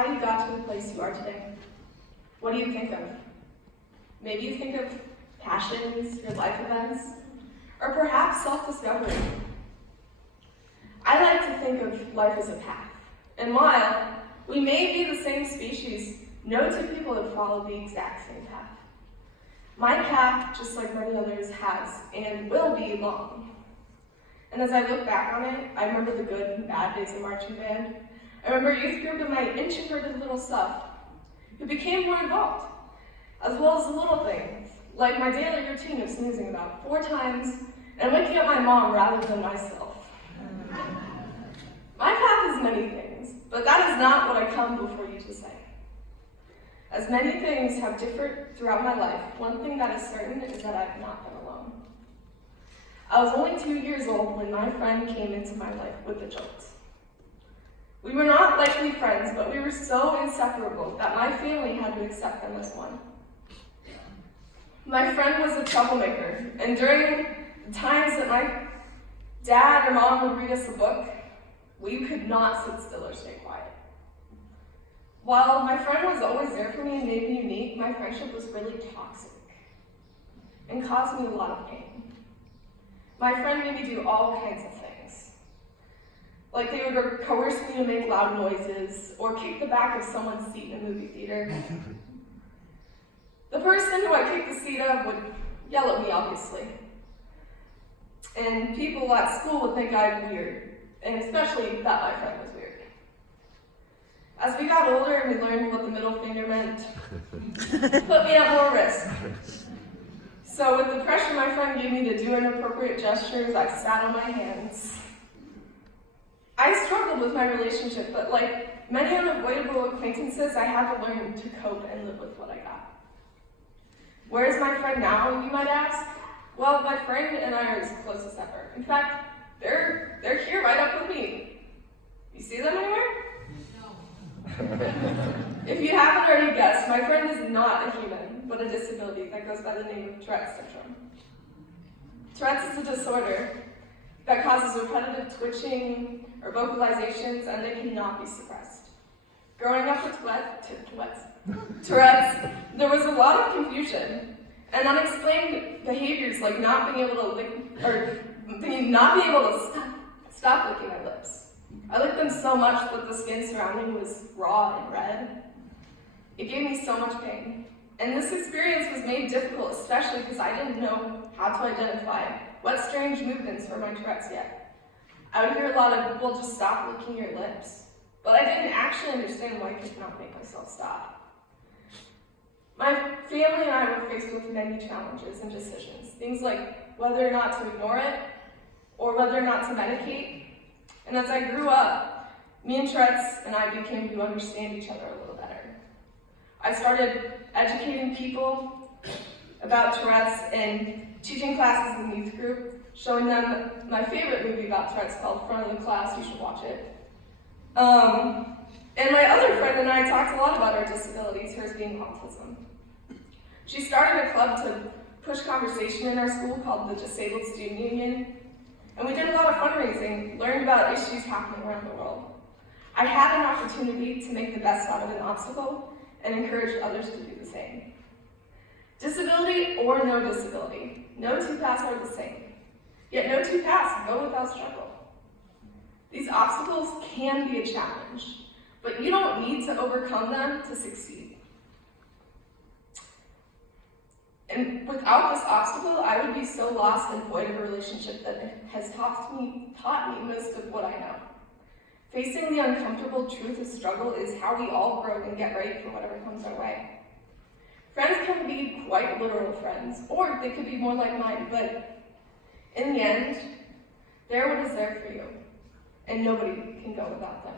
how you got to the place you are today. What do you think of? Maybe you think of passions, your life events, or perhaps self-discovery. I like to think of life as a path, and while we may be the same species, no two people have followed the exact same path. My path, just like many others, has and will be long. And as I look back on it, I remember the good and bad days of marching band. I remember youth group and my introverted little self, who became more involved, as well as the little things, like my daily routine of snoozing about 4 times and waking up my mom rather than myself. My path is many things, but that is not what I come before you to say. As many things have differed throughout my life, one thing that is certain is that I have not been alone. I was only 2 years old when my friend came into my life with the jolts. We were not likely friends, but we were so inseparable that my family had to accept them as one. My friend was a troublemaker, and during the times that my dad or mom would read us a book, we could not sit still or stay quiet. While my friend was always there for me and made me unique, my friendship was really toxic and caused me a lot of pain. My friend made me do all kinds of things. Like they would coerce me to make loud noises or kick the back of someone's seat in a movie theater. The person who I kicked the seat of would yell at me, obviously. And people at school would think I'm weird, and especially that my friend was weird. As we got older and we learned what the middle finger meant, put me at more risk. So with the pressure my friend gave me to do inappropriate gestures, I sat on my hands. I struggled with my relationship, but like many unavoidable acquaintances, I had to learn to cope and live with what I got. Where is my friend now, you might ask? Well, my friend and I are as close as ever. In fact, they're here right up with me. You see them anywhere? If you haven't already guessed, my friend is not a human, but a disability that goes by the name of Tourette's syndrome. Tourette's is a disorder that causes repetitive twitching or vocalizations, and they cannot be suppressed. Growing up with Tourette's, there was a lot of confusion and unexplained behaviors like not being able to lick, or not being able to stop licking my lips. I licked them so much that the skin surrounding was raw and red. It gave me so much pain. And this experience was made difficult, especially because I didn't know how to identify what strange movements were my Tourette's yet. I would hear a lot of, well, just stop licking your lips. But I didn't actually understand why I could not make myself stop. My family and I were faced with many challenges and decisions. Things like whether or not to ignore it, or whether or not to medicate. And as I grew up, me and Tourette's and I became to understand each other a little better. I started educating people about Tourette's and teaching classes in the youth group, showing them my favorite movie about Tourette's called Front of the Class. You should watch it. And my other friend and I talked a lot about our disabilities, hers being autism. She started a club to push conversation in our school called the Disabled Student Union. And we did a lot of fundraising, learned about issues happening around the world. I had an opportunity to make the best out of an obstacle and encourage others to do the same. Disability or no disability, no two paths are the same. Yet no two paths go without struggle. These obstacles can be a challenge, but you don't need to overcome them to succeed. And without this obstacle, I would be so lost and void of a relationship that has taught me most of what I know. Facing the uncomfortable truth of struggle is how we all grow and get ready for whatever comes our way. Friends can be quite literal friends, or they could be more like mine, but in the end, they're what is there for you, and nobody can go without them.